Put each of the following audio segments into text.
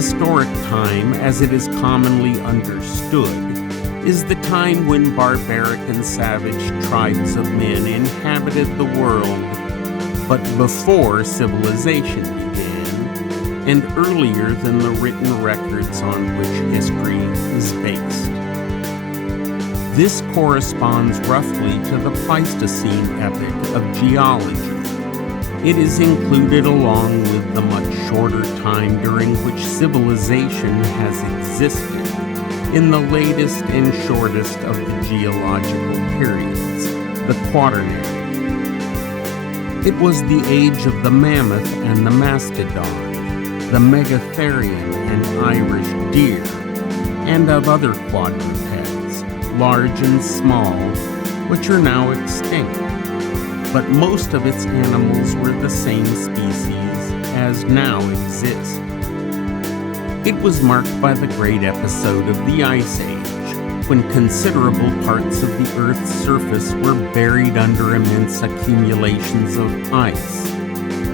Prehistoric time, as it is commonly understood, is the time when barbaric and savage tribes of men inhabited the world, but before civilization began, and earlier than the written records on which history is based. This corresponds roughly to the Pleistocene epoch of geology. It is included along with the much shorter time during which civilization has existed in the latest and shortest of the geological periods, the Quaternary. It was the age of the mammoth and the mastodon, the megatherium and Irish deer, and of other quadrupeds, large and small, which are now extinct. But most of its animals were the same species as now exist. It was marked by the great episode of the Ice Age, when considerable parts of the Earth's surface were buried under immense accumulations of ice,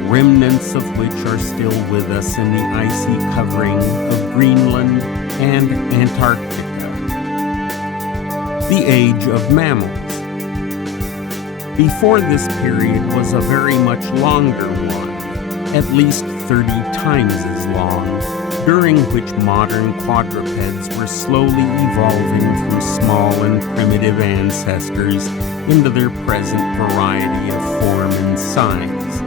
remnants of which are still with us in the icy covering of Greenland and Antarctica. The Age of Mammals. Before this period was a very much longer one, at least 30 times as long, during which modern quadrupeds were slowly evolving from small and primitive ancestors into their present variety of form and size.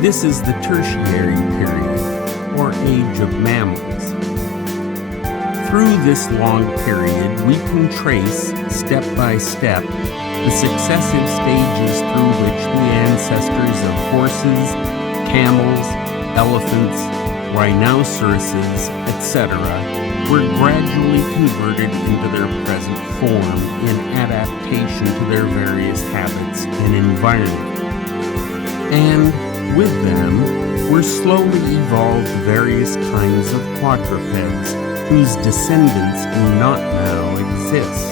This is the Tertiary period, or Age of Mammals. Through this long period, we can trace, step by step, the successive stages through which the ancestors of horses, camels, elephants, rhinoceroses, etc., were gradually converted into their present form in adaptation to their various habits and environment. And with them were slowly evolved various kinds of quadrupeds whose descendants do not now exist.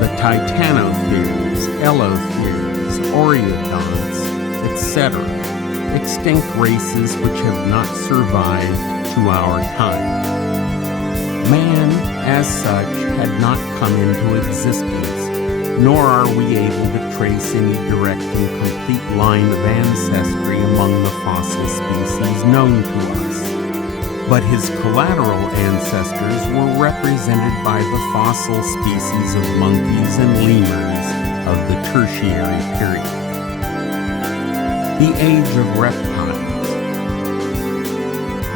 The titanotheres, elotheres, oreodonts, etc., extinct races which have not survived to our time. Man, as such, had not come into existence, nor are we able to trace any direct and complete line of ancestry among the fossil species known to us. But his collateral ancestors were represented by the fossil species of monkeys and lemurs of the Tertiary period. The Age of Reptiles.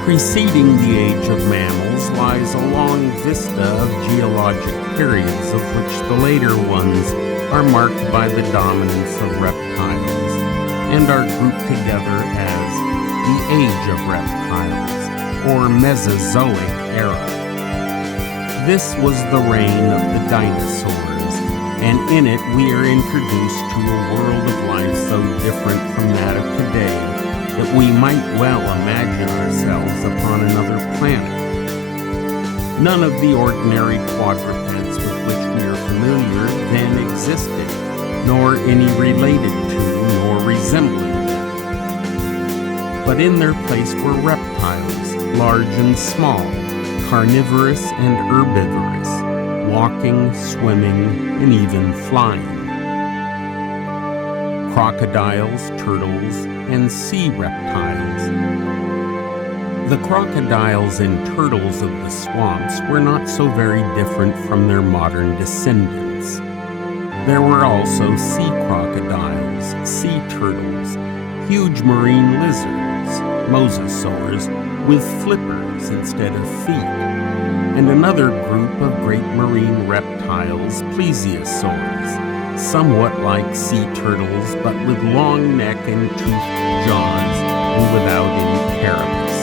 Preceding the Age of Mammals lies a long vista of geologic periods, of which the later ones are marked by the dominance of reptiles, and are grouped together as the Age of Reptiles, or Mesozoic era. This was the reign of the dinosaurs, and in it we are introduced to a world of life so different from that of today that we might well imagine ourselves upon another planet. None of the ordinary quadrupeds with which we are familiar then existed, nor any related to nor resembling them. But in their place were reptiles, large and small, carnivorous and herbivorous, walking, swimming, and even flying. Crocodiles, turtles, and sea reptiles. The crocodiles and turtles of the swamps were not so very different from their modern descendants. There were also sea crocodiles, sea turtles, huge marine lizards, mosasaurs, with flippers instead of feet, and another group of great marine reptiles, plesiosaurs, somewhat like sea turtles but with long neck and toothed jaws and without any carapace.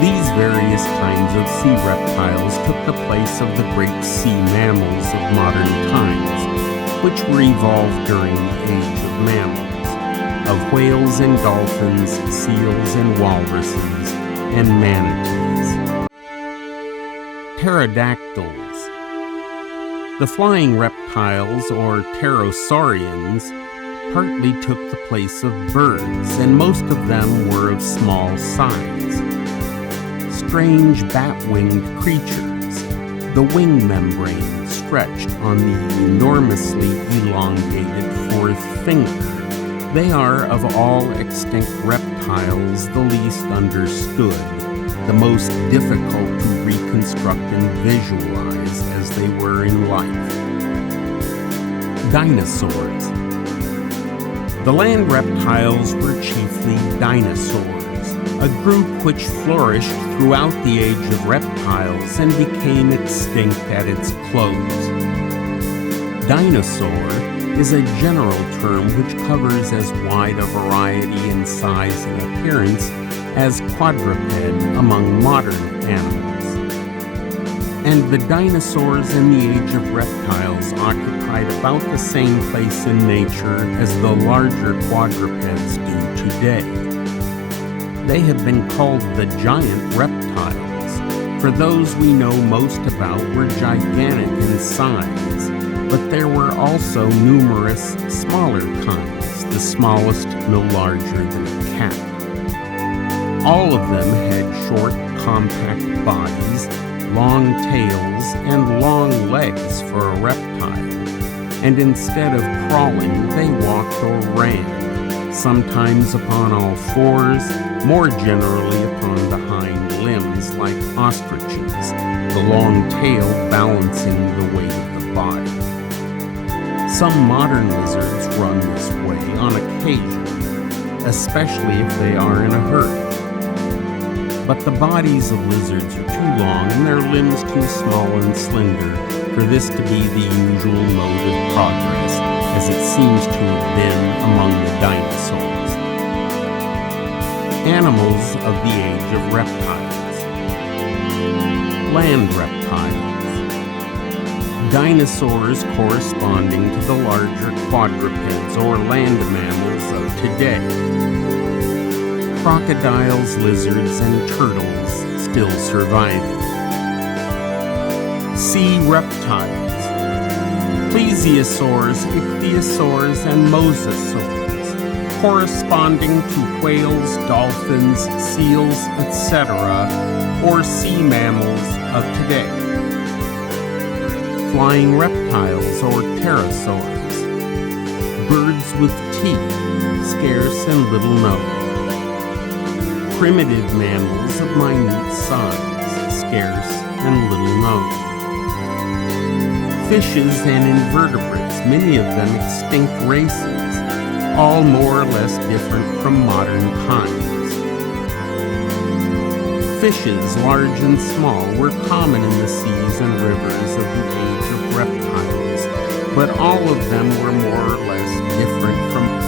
These various kinds of sea reptiles took the place of the great sea mammals of modern times, which were evolved during the Age of Mammals, of whales and dolphins, seals and walruses, and manatees. Pterodactyls. The flying reptiles, or pterosaurians, partly took the place of birds, and most of them were of small size. strange bat-winged creatures, the wing membrane stretched on the enormously elongated fourth finger. They are, of all extinct reptiles, the least understood, the most difficult to reconstruct and visualize as they were in life. Dinosaurs. The land reptiles were chiefly dinosaurs, a group which flourished throughout the age of reptiles and became extinct at its close. Dinosaur is a general term which covers as wide a variety in size and appearance as quadruped among modern animals. And the dinosaurs in the age of reptiles occupied about the same place in nature as the larger quadrupeds do today. They have been called the giant reptiles, for those we know most about were gigantic in size, but there were also numerous smaller kinds, the smallest no larger than a cat. All of them had short, compact bodies, long tails, and long legs for a reptile, and instead of crawling, they walked or ran, sometimes upon all fours, more generally upon the hind limbs like ostriches, the long tail balancing the weight of the body. Some modern lizards run this way on occasion, especially if they are in a hurry. But the bodies of lizards are too long and their limbs too small and slender for this to be the usual mode of progress, as it seems to have been among the dinosaurs. Animals of the age of reptiles. Land reptiles. Dinosaurs corresponding to the larger quadrupeds or land mammals of today. Crocodiles, lizards, and turtles still surviving. Sea reptiles. Plesiosaurs, ichthyosaurs, and mosasaurs, corresponding to whales, dolphins, seals, etc., or sea mammals of today. Flying reptiles or pterosaurs, birds with teeth, scarce and little known. Primitive mammals of minute size, scarce and little known. Fishes and invertebrates, many of them extinct races, all more or less different from modern kinds. Fishes, large and small, were common in the seas and rivers of the age of reptiles, but all of them were more or less different from